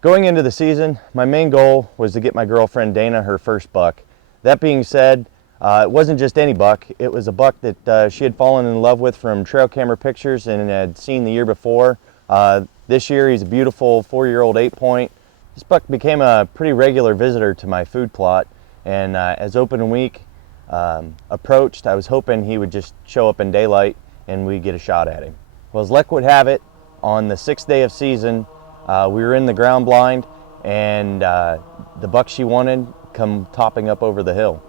Going into the season, my main goal was to get my girlfriend Dana her first buck. That being said, it wasn't just any buck. It was a buck that she had fallen in love with from trail camera pictures and had seen the year before. This year he's a beautiful 4-year-old 8-point. This buck became a pretty regular visitor to my food plot, and as open week approached, I was hoping he would just show up in daylight and we'd get a shot at him. Well, as luck would have it, on the 6th day of season, we were in the ground blind, and the buck she wanted come topping up over the hill.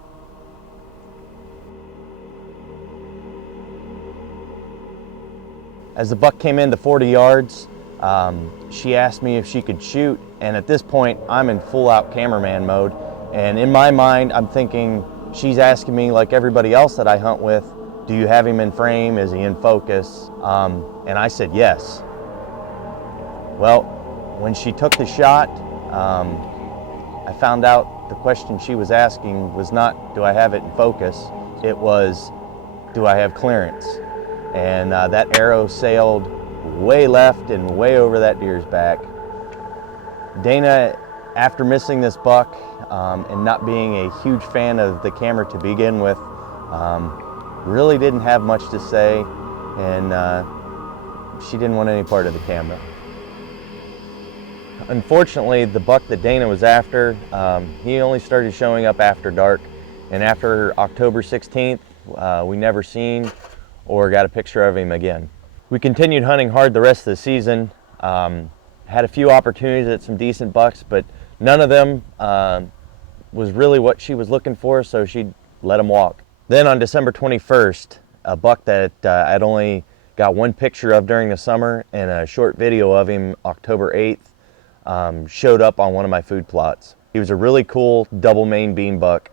As the buck came into 40 yards, she asked me if she could shoot, and at this point I'm in full-out cameraman mode, and in my mind I'm thinking she's asking me, like everybody else that I hunt with, do you have him in frame, is he in focus? And I said yes. Well, when she took the shot, I found out the question she was asking was not, do I have it in focus? It was, do I have clearance? And that arrow sailed way left and way over that deer's back. Dana, after missing this buck and not being a huge fan of the camera to begin with, really didn't have much to say, and she didn't want any part of the camera. Unfortunately, the buck that Dana was after, he only started showing up after dark, and after October 16th, we never seen or got a picture of him again. We continued hunting hard the rest of the season, had a few opportunities at some decent bucks, but none of them was really what she was looking for, so she let him walk. Then on December 21st, a buck that I'd only got one picture of during the summer and a short video of him October 8th, showed up on one of my food plots. He was a really cool double main bean buck.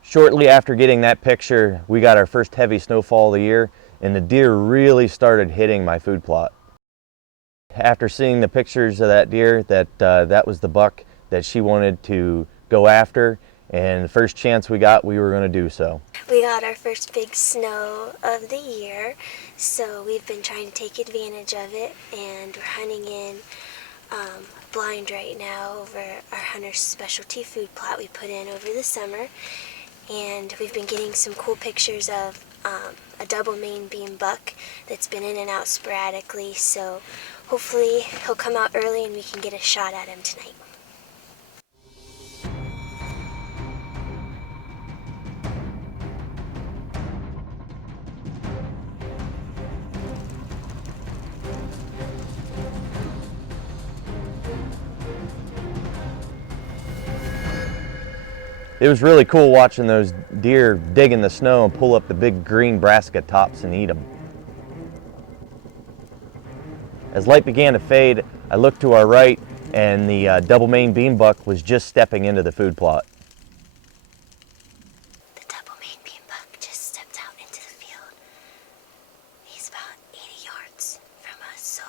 Shortly after getting that picture, we got our first heavy snowfall of the year, and the deer really started hitting my food plot. After seeing the pictures of that deer, that was the buck that she wanted to go after, and the first chance we got, we were going to do so. We got our first big snow of the year, so we've been trying to take advantage of it, and we're hunting in blind right now over our hunter's specialty food plot we put in over the summer, and we've been getting some cool pictures of a double main beam buck that's been in and out sporadically, so hopefully he'll come out early and we can get a shot at him tonight. It was really cool watching those deer dig in the snow and pull up the big green brassica tops and eat them. As light began to fade, I looked to our right, and the double main bean buck was just stepping into the food plot. The double main beam buck just stepped out into the field. He's about 80 yards from us, so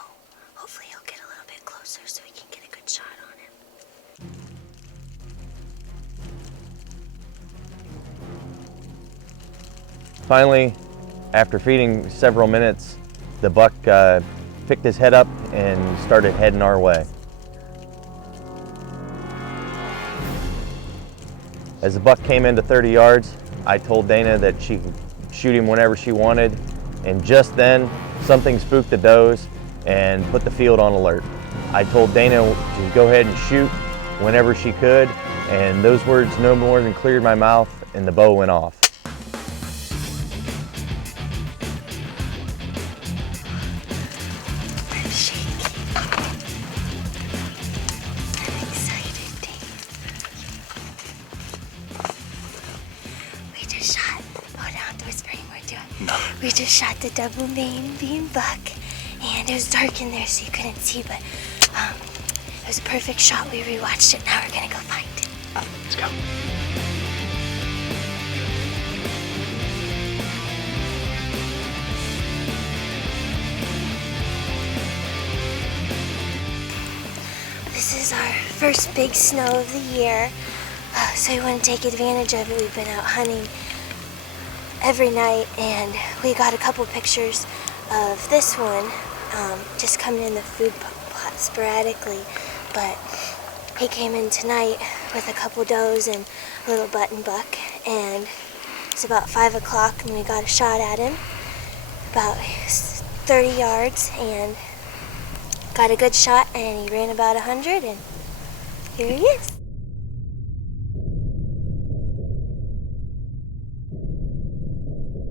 hopefully he'll get a little bit closer so we can get a good shot on him. Finally, after feeding several minutes, the buck picked his head up and started heading our way. As the buck came into 30 yards, I told Dana that she could shoot him whenever she wanted, and just then, something spooked the does and put the field on alert. I told Dana to go ahead and shoot whenever she could, and those words no more than cleared my mouth, and the bow went off. We just shot the double main beam buck, and it was dark in there so you couldn't see, but it was a perfect shot. We rewatched it. Now we're gonna go find it. Let's go. This is our first big snow of the year, so we want to take advantage of it. We've been out hunting every night, and we got a couple pictures of this one just coming in the food plot sporadically. but he came in tonight with a couple does and a little button buck, and it's about 5 o'clock and we got a shot at him about 30 yards and got a good shot, and he ran about 100, and here he is.